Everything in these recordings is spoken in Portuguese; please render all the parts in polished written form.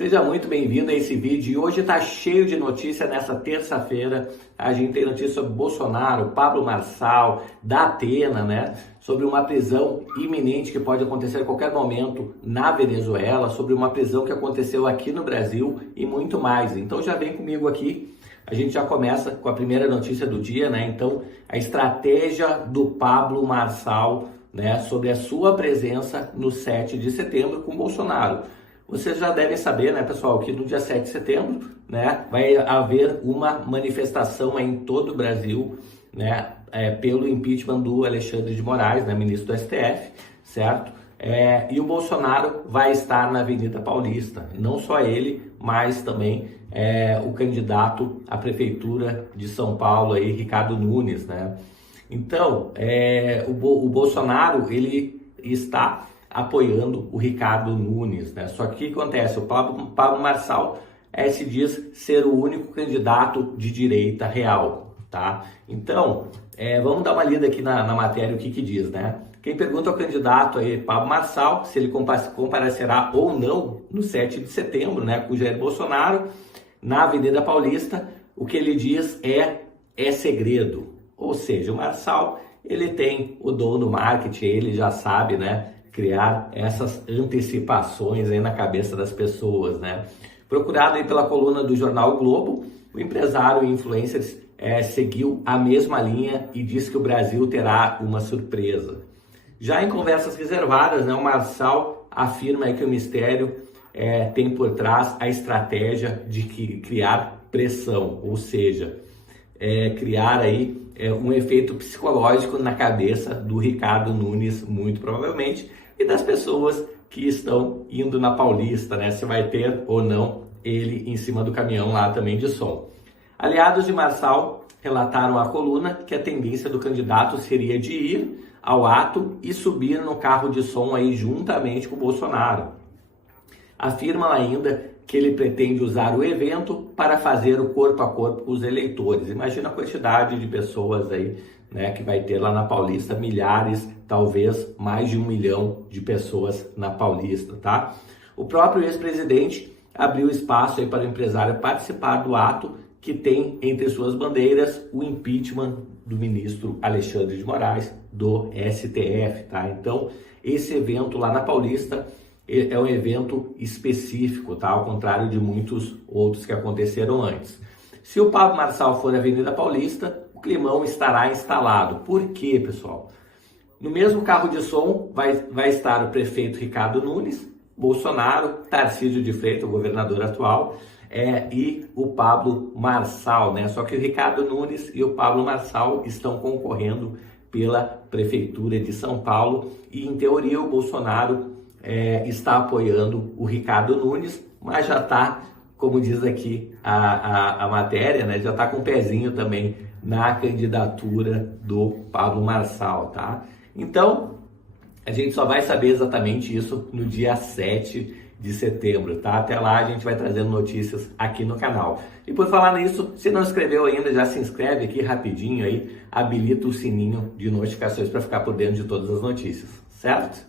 Seja muito bem-vindo a esse vídeo e hoje está cheio de notícia nessa terça-feira. A gente tem notícia sobre Bolsonaro, Pablo Marçal, da Atena, né? Sobre uma prisão iminente que pode acontecer a qualquer momento na Venezuela, sobre uma prisão que aconteceu aqui no Brasil e muito mais. Então já vem comigo aqui, a gente já começa com a primeira notícia do dia, né? Então, a estratégia do Pablo Marçal, né? Sobre a sua presença no 7 de setembro com Bolsonaro. Vocês já devem saber, né, pessoal, que no dia 7 de setembro, né, vai haver uma manifestação em todo o Brasil, né, pelo impeachment do Alexandre de Moraes, né, ministro do STF, certo? E o Bolsonaro vai estar na Avenida Paulista, não só ele, mas também o candidato à prefeitura de São Paulo, aí, Ricardo Nunes, né? Então, o Bolsonaro, ele está apoiando o Ricardo Nunes, né? Só que o que acontece? O Pablo Marçal se diz ser o único candidato de direita real, tá? Então, vamos dar uma lida aqui na matéria, o que diz, né? Quem pergunta ao candidato aí, Pablo Marçal, se ele comparecerá ou não no 7 de setembro, né, com o Jair Bolsonaro, na Avenida Paulista, o que ele diz é segredo. Ou seja, o Marçal, ele tem o dom do marketing, ele já sabe, né, criar essas antecipações aí na cabeça das pessoas, né? Procurado aí pela coluna do jornal o Globo, o empresário e influencer seguiu a mesma linha e disse que o Brasil terá uma surpresa. Já em conversas reservadas, né, o Marçal afirma aí que o mistério tem por trás a estratégia de criar pressão, ou seja, criar aí um efeito psicológico na cabeça do Ricardo Nunes, muito provavelmente, e das pessoas que estão indo na Paulista, né? Se vai ter ou não ele em cima do caminhão lá também de som. Aliados de Marçal relataram à coluna que a tendência do candidato seria de ir ao ato e subir no carro de som aí juntamente com o Bolsonaro. Afirmam ainda que ele pretende usar o evento para fazer o corpo a corpo com os eleitores. Imagina a quantidade de pessoas aí, né, que vai ter lá na Paulista, milhares, talvez mais de 1 milhão de pessoas na Paulista, tá? O próprio ex-presidente abriu espaço aí para o empresário participar do ato que tem entre suas bandeiras o impeachment do ministro Alexandre de Moraes, do STF, tá? Então, esse evento lá na Paulista é um evento específico, tá? Ao contrário de muitos outros que aconteceram antes. Se o Pablo Marçal for à Avenida Paulista, o climão estará instalado. Por quê, pessoal? No mesmo carro de som vai estar o prefeito Ricardo Nunes, Bolsonaro, Tarcísio de Freitas, o governador atual, e o Pablo Marçal, né? Só que o Ricardo Nunes e o Pablo Marçal estão concorrendo pela prefeitura de São Paulo e, em teoria, o Bolsonaro está apoiando o Ricardo Nunes, mas já está, como diz aqui a matéria, né, já está com o pezinho também na candidatura do Pablo Marçal, tá? Então, a gente só vai saber exatamente isso no dia 7 de setembro, tá? Até lá a gente vai trazendo notícias aqui no canal. E por falar nisso, se não inscreveu ainda, já se inscreve aqui rapidinho aí, habilita o sininho de notificações para ficar por dentro de todas as notícias, certo?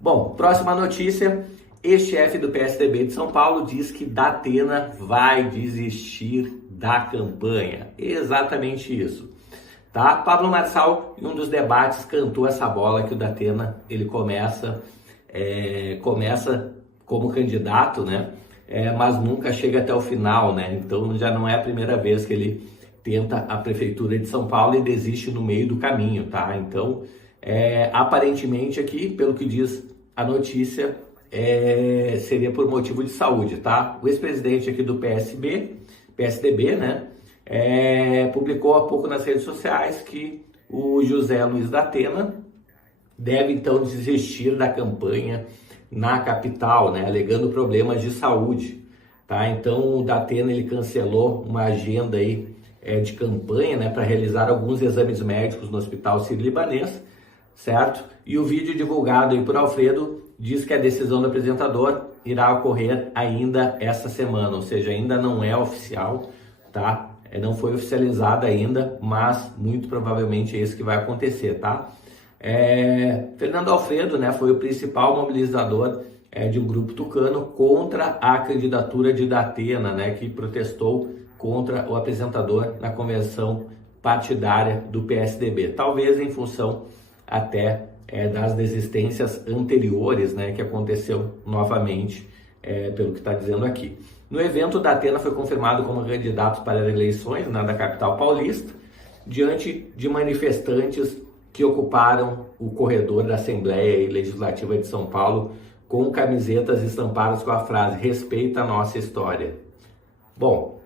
Bom, próxima notícia, ex-chefe do PSDB de São Paulo diz que da Atena vai desistir da campanha. Exatamente isso, tá? Pablo Marçal, em um dos debates, cantou essa bola que o Datena, ele começa como candidato, né? Mas nunca chega até o final, né? Então já não é a primeira vez que ele tenta a prefeitura de São Paulo e desiste no meio do caminho, tá? Então, aparentemente aqui, pelo que diz a notícia, seria por motivo de saúde, tá? O ex-presidente aqui do PSDB, né, publicou há pouco nas redes sociais que o José Luiz da Atena deve então desistir da campanha na capital, né, alegando problemas de saúde, tá? Então o Datena, ele cancelou uma agenda aí de campanha, né, para realizar alguns exames médicos no Hospital Sírio-Libanês, certo? E o vídeo divulgado aí por Alfredo diz que a decisão do apresentador irá ocorrer ainda essa semana, ou seja, ainda não é oficial, tá? Não foi oficializada ainda, mas muito provavelmente é isso que vai acontecer, tá? Fernando Alfredo, né, foi o principal mobilizador de um grupo tucano contra a candidatura de Datena, né, que protestou contra o apresentador na convenção partidária do PSDB, talvez em função até das desistências anteriores, né, que aconteceu novamente, pelo que está dizendo aqui. No evento, Datena foi confirmado como candidato para as eleições, né, da capital paulista, diante de manifestantes que ocuparam o corredor da Assembleia Legislativa de São Paulo com camisetas estampadas com a frase "Respeita a nossa história". Bom,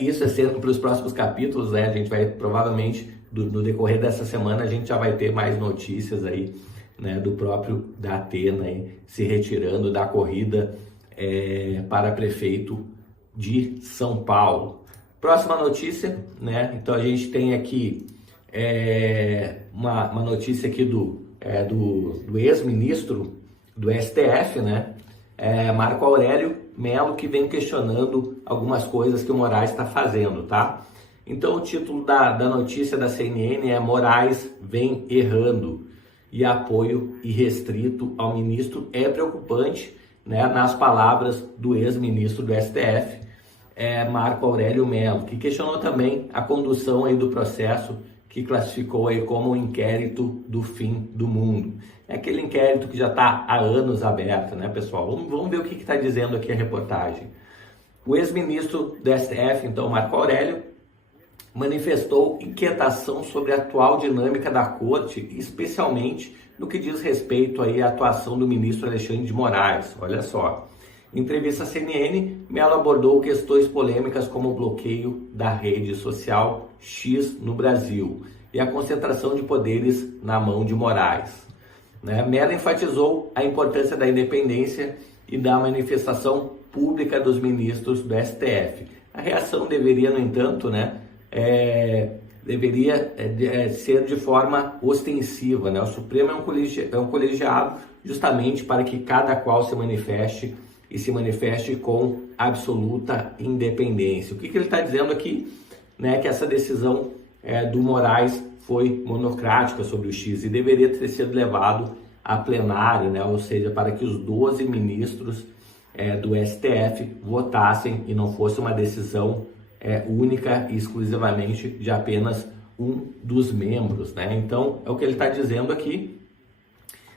isso é cedo para os próximos capítulos, né? A gente vai provavelmente, no decorrer dessa semana, a gente já vai ter mais notícias aí, né, do próprio Datena aí, se retirando da corrida para prefeito de São Paulo. Próxima notícia, né? Então a gente tem aqui uma notícia aqui do ex-ministro do STF, né? Marco Aurélio Mello, que vem questionando algumas coisas que o Moraes está fazendo, tá? Então o título da notícia da CNN é "Moraes vem errando e apoio irrestrito ao ministro é preocupante", né? Nas palavras do ex-ministro do STF, Marco Aurélio Mello, que questionou também a condução aí do processo que classificou aí como o inquérito do fim do mundo. É aquele inquérito que já está há anos aberto, né, pessoal? Vamos ver o que está dizendo aqui a reportagem. O ex-ministro do STF, então, Marco Aurélio, manifestou inquietação sobre a atual dinâmica da corte, especialmente no que diz respeito aí à atuação do ministro Alexandre de Moraes. Olha só. Em entrevista à CNN, Mello abordou questões polêmicas como o bloqueio da rede social X no Brasil e a concentração de poderes na mão de Moraes. Mello enfatizou a importância da independência e da manifestação pública dos ministros do STF. A reação deveria, no entanto, ser de forma ostensiva, né? O Supremo é um colegiado justamente para que cada qual se manifeste e se manifeste com absoluta independência. O que ele está dizendo aqui, né, que essa decisão do Moraes foi monocrática sobre o X e deveria ter sido levado a plenário, né, ou seja, para que os 12 ministros do STF votassem e não fosse uma decisão única e exclusivamente de apenas um dos membros, né? Então, é o que ele está dizendo aqui,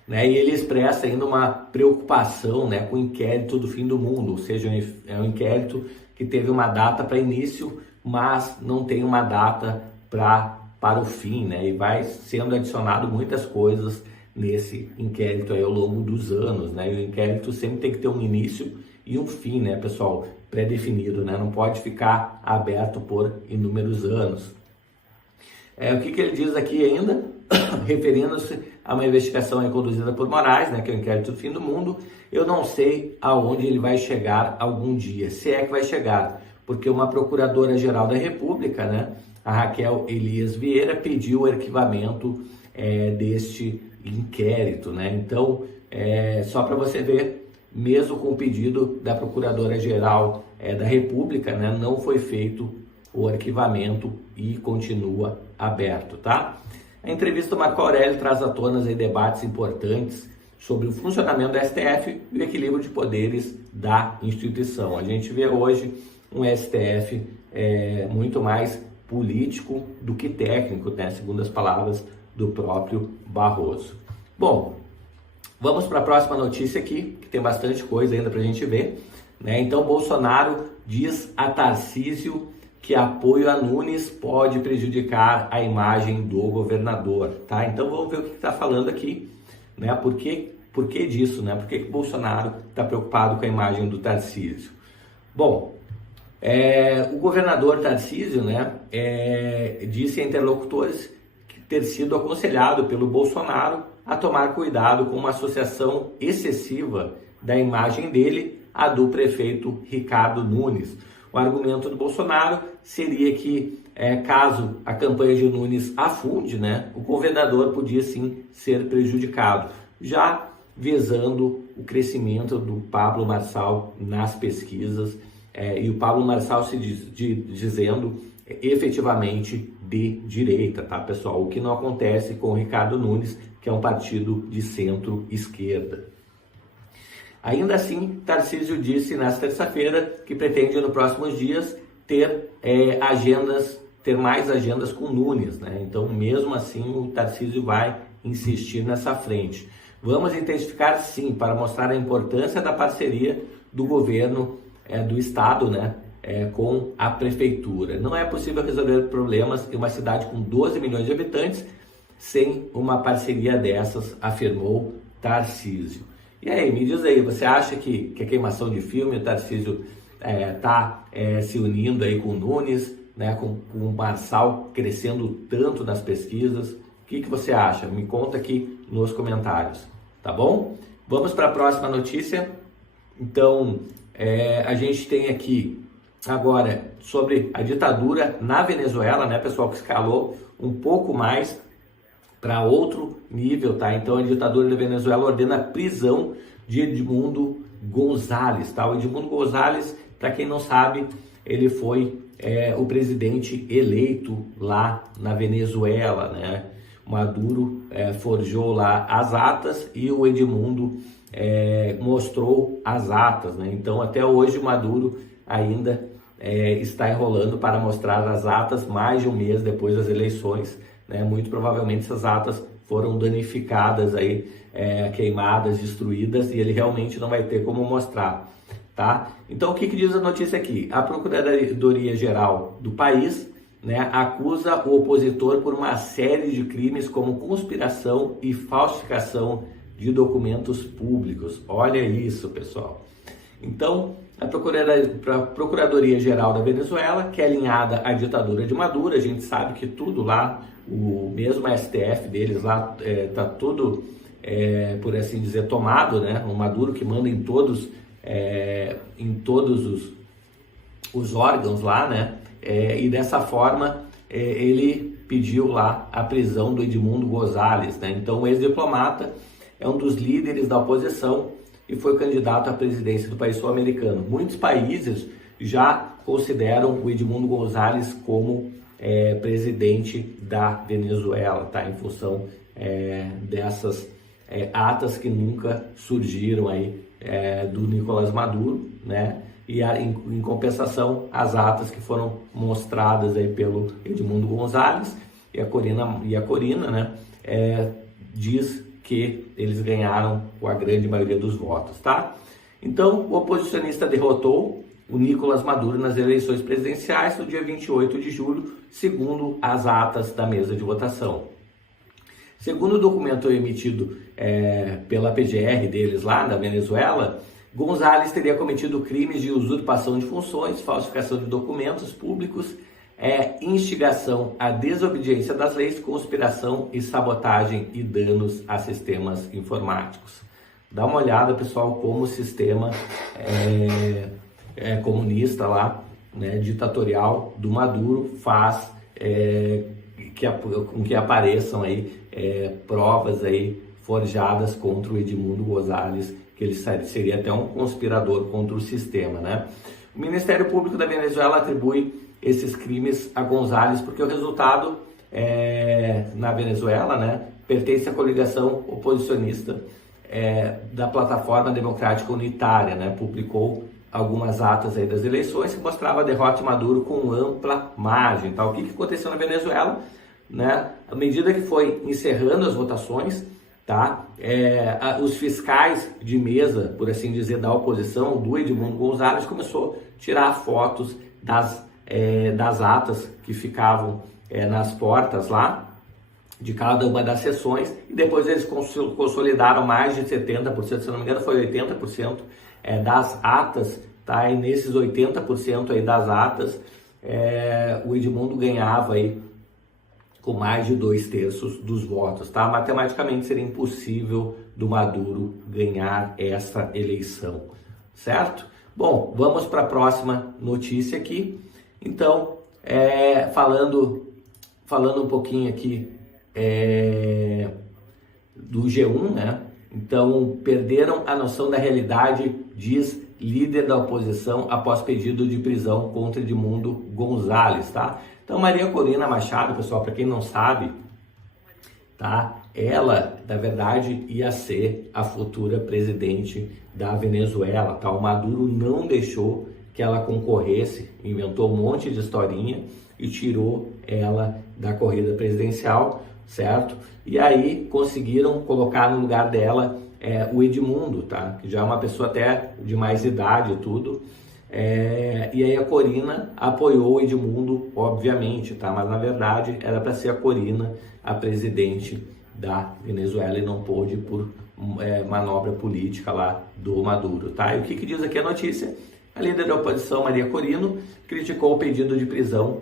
né? E ele expressa ainda uma preocupação, né, com o inquérito do fim do mundo, ou seja, é um inquérito que teve uma data para início, mas não tem uma data para o fim, né? E vai sendo adicionado muitas coisas nesse inquérito aí ao longo dos anos, né? E o inquérito sempre tem que ter um início e um fim, né, pessoal? Pré-definido, né? Não pode ficar aberto por inúmeros anos. O que ele diz aqui ainda, referindo-se a uma investigação aí conduzida por Moraes, né, que é o inquérito do fim do mundo. Eu não sei aonde ele vai chegar algum dia, se é que vai chegar, porque uma procuradora-geral da República, né, a Raquel Elias Vieira, pediu o arquivamento deste inquérito, né? Então, só para você ver, mesmo com o pedido da Procuradora-Geral da República, né, não foi feito o arquivamento e continua aberto, tá? A entrevista do Marco Aurélio traz à tona aí debates importantes sobre o funcionamento do STF e o equilíbrio de poderes da instituição. A gente vê hoje um STF muito mais político do que técnico, né, segundo as palavras do próprio Barroso. Bom, vamos para a próxima notícia aqui, que tem bastante coisa ainda para a gente ver, né? Então, Bolsonaro diz a Tarcísio que apoio a Nunes pode prejudicar a imagem do governador, tá? Então, vamos ver o que está falando aqui, né? Por que disso, né? Por que o Bolsonaro está preocupado com a imagem do Tarcísio? Bom, o governador Tarcísio, né, disse a interlocutores ter sido aconselhado pelo Bolsonaro a tomar cuidado com uma associação excessiva da imagem dele à do prefeito Ricardo Nunes. O argumento do Bolsonaro seria que, caso a campanha de Nunes afunde, né, o governador podia sim ser prejudicado, já visando o crescimento do Pablo Marçal nas pesquisas, e o Pablo Marçal se dizendo efetivamente de direita, tá, pessoal? O que não acontece com o Ricardo Nunes, que é um partido de centro-esquerda. Ainda assim, Tarcísio disse nesta terça-feira que pretende nos próximos dias ter mais agendas com Nunes, né? Então, mesmo assim, o Tarcísio vai insistir nessa frente. Vamos intensificar, sim, para mostrar a importância da parceria do governo do estado, né, com a prefeitura. Não é possível resolver problemas em uma cidade com 12 milhões de habitantes sem uma parceria dessas, afirmou Tarcísio. E aí, me diz aí, você acha que a queimação de filme, o Tarcísio está se unindo aí com o Nunes, né, com o Marçal crescendo tanto nas pesquisas? O que você acha? Me conta aqui nos comentários, tá bom? Vamos para a próxima notícia. Então, a gente tem aqui agora sobre a ditadura na Venezuela, né, pessoal, que escalou um pouco mais para outro nível, tá? Então, a ditadura da Venezuela ordena a prisão de Edmundo González, tá? O Edmundo González, para quem não sabe, ele foi o presidente eleito lá na Venezuela, né? Maduro forjou lá as atas e o Edmundo mostrou as atas, né? Então, até hoje, o Maduro ainda está enrolando para mostrar as atas mais de um mês depois das eleições, né? Muito provavelmente essas atas foram danificadas, aí, queimadas, destruídas, e ele realmente não vai ter como mostrar, tá? Então, o que diz a notícia aqui? A Procuradoria-Geral do país, né, acusa o opositor por uma série de crimes como conspiração e falsificação de documentos públicos. Olha isso, pessoal. Então, a Procuradoria-Geral da Venezuela, que é alinhada à ditadura de Maduro, a gente sabe que tudo lá, o mesmo STF deles lá, está tudo, por assim dizer, tomado, né? O Maduro que manda em todos os órgãos lá, né? E dessa forma ele pediu lá a prisão do Edmundo González, né? Então, o ex-diplomata é um dos líderes da oposição e foi candidato à presidência do país sul-americano. Muitos países já consideram o Edmundo González como presidente da Venezuela, tá? Em função dessas atas que nunca surgiram aí do Nicolás Maduro, né? E em compensação, as atas que foram mostradas aí pelo Edmundo González e a Corina, né? Diz que eles ganharam com a grande maioria dos votos, tá? Então, o oposicionista derrotou o Nicolás Maduro nas eleições presidenciais no dia 28 de julho, segundo as atas da mesa de votação. Segundo o documento emitido pela PGR deles lá na Venezuela, González teria cometido crimes de usurpação de funções, falsificação de documentos públicos, instigação à desobediência das leis, conspiração e sabotagem e danos a sistemas informáticos. Dá uma olhada, pessoal, como o sistema comunista lá, né, ditatorial do Maduro faz com que apareçam aí provas aí forjadas contra o Edmundo González, que ele seria até um conspirador contra o sistema, né? O Ministério Público da Venezuela atribui esses crimes a González porque o resultado na Venezuela, né, pertence à coligação oposicionista da Plataforma Democrática Unitária, né? Publicou algumas atas aí das eleições que mostrava a derrota de Maduro com ampla margem, tá? O que aconteceu na Venezuela, né? À medida que foi encerrando as votações, tá? Os fiscais de mesa, por assim dizer, da oposição, do Edmundo González, começou a tirar fotos das atas que ficavam nas portas lá de cada uma das sessões, e depois eles consolidaram mais de 70%, se não me engano foi 80% das atas, tá? E nesses 80% aí das atas, o Edmundo ganhava aí com mais de 2/3 dos votos, tá? Matematicamente seria impossível do Maduro ganhar essa eleição, certo? Bom, vamos para a próxima notícia aqui. Então, falando um pouquinho aqui do G1, né? Então, perderam a noção da realidade, diz líder da oposição após pedido de prisão contra Edmundo González, tá? Então, Maria Corina Machado, pessoal, para quem não sabe, tá? Ela, na verdade, ia ser a futura presidente da Venezuela, tá? O Maduro não deixou que ela concorresse, inventou um monte de historinha e tirou ela da corrida presidencial, certo? E aí conseguiram colocar no lugar dela o Edmundo, tá? Que já é uma pessoa até de mais idade e tudo. E aí a Corina apoiou o Edmundo, obviamente, tá? Mas na verdade era para ser a Corina a presidente da Venezuela e não pôde por manobra política lá do Maduro, tá? E o que diz aqui a notícia? A líder da oposição, Maria Corina, criticou o pedido de prisão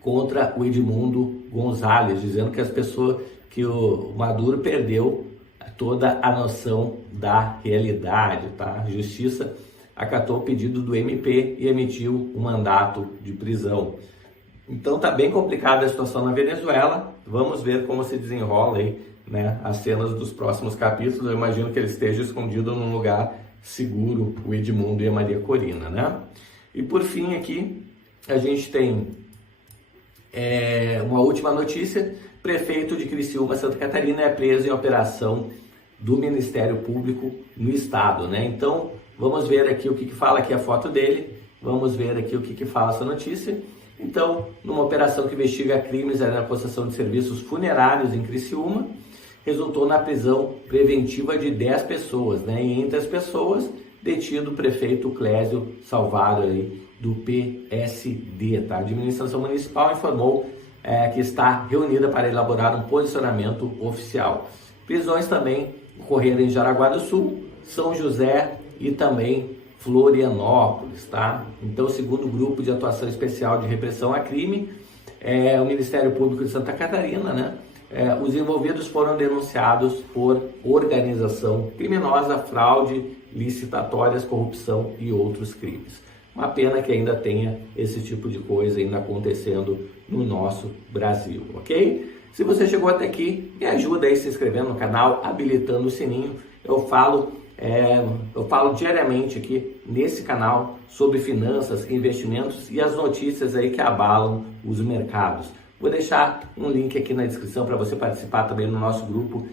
contra o Edmundo Gonzalez, dizendo que o Maduro perdeu toda a noção da realidade, tá? A justiça acatou o pedido do MP e emitiu um mandato de prisão. Então tá bem complicada a situação na Venezuela. Vamos ver como se desenrola aí, né, as cenas dos próximos capítulos. Eu imagino que ele esteja escondido num lugar seguro, o Edmundo e a Maria Corina, né? E por fim aqui a gente tem uma última notícia. Prefeito de Criciúma, Santa Catarina, é preso em operação do Ministério Público no estado, né? Então vamos ver aqui o que fala aqui a foto dele. Vamos ver aqui o que fala essa notícia. Então, numa operação que investiga crimes na concessão de serviços funerários em Criciúma, resultou na prisão preventiva de 10 pessoas, né? E entre as pessoas, detido o prefeito Clésio Salvado aí, do PSD, tá? A administração municipal informou que está reunida para elaborar um posicionamento oficial. Prisões também ocorreram em Jaraguá do Sul, São José e também Florianópolis, tá? Então, segundo o Grupo de Atuação Especial de Repressão a Crime, o Ministério Público de Santa Catarina, né? Os envolvidos foram denunciados por organização criminosa, fraude, licitatórias, corrupção e outros crimes. Uma pena que ainda tenha esse tipo de coisa ainda acontecendo no nosso Brasil, ok? Se você chegou até aqui, me ajuda aí se inscrevendo no canal, habilitando o sininho. Eu falo diariamente aqui nesse canal sobre finanças, investimentos e as notícias aí que abalam os mercados. Vou deixar um link aqui na descrição para você participar também no nosso grupo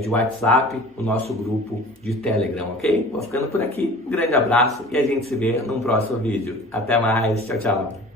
de WhatsApp, o nosso grupo de Telegram, ok? Vou ficando por aqui, um grande abraço e a gente se vê num próximo vídeo. Até mais, tchau, tchau!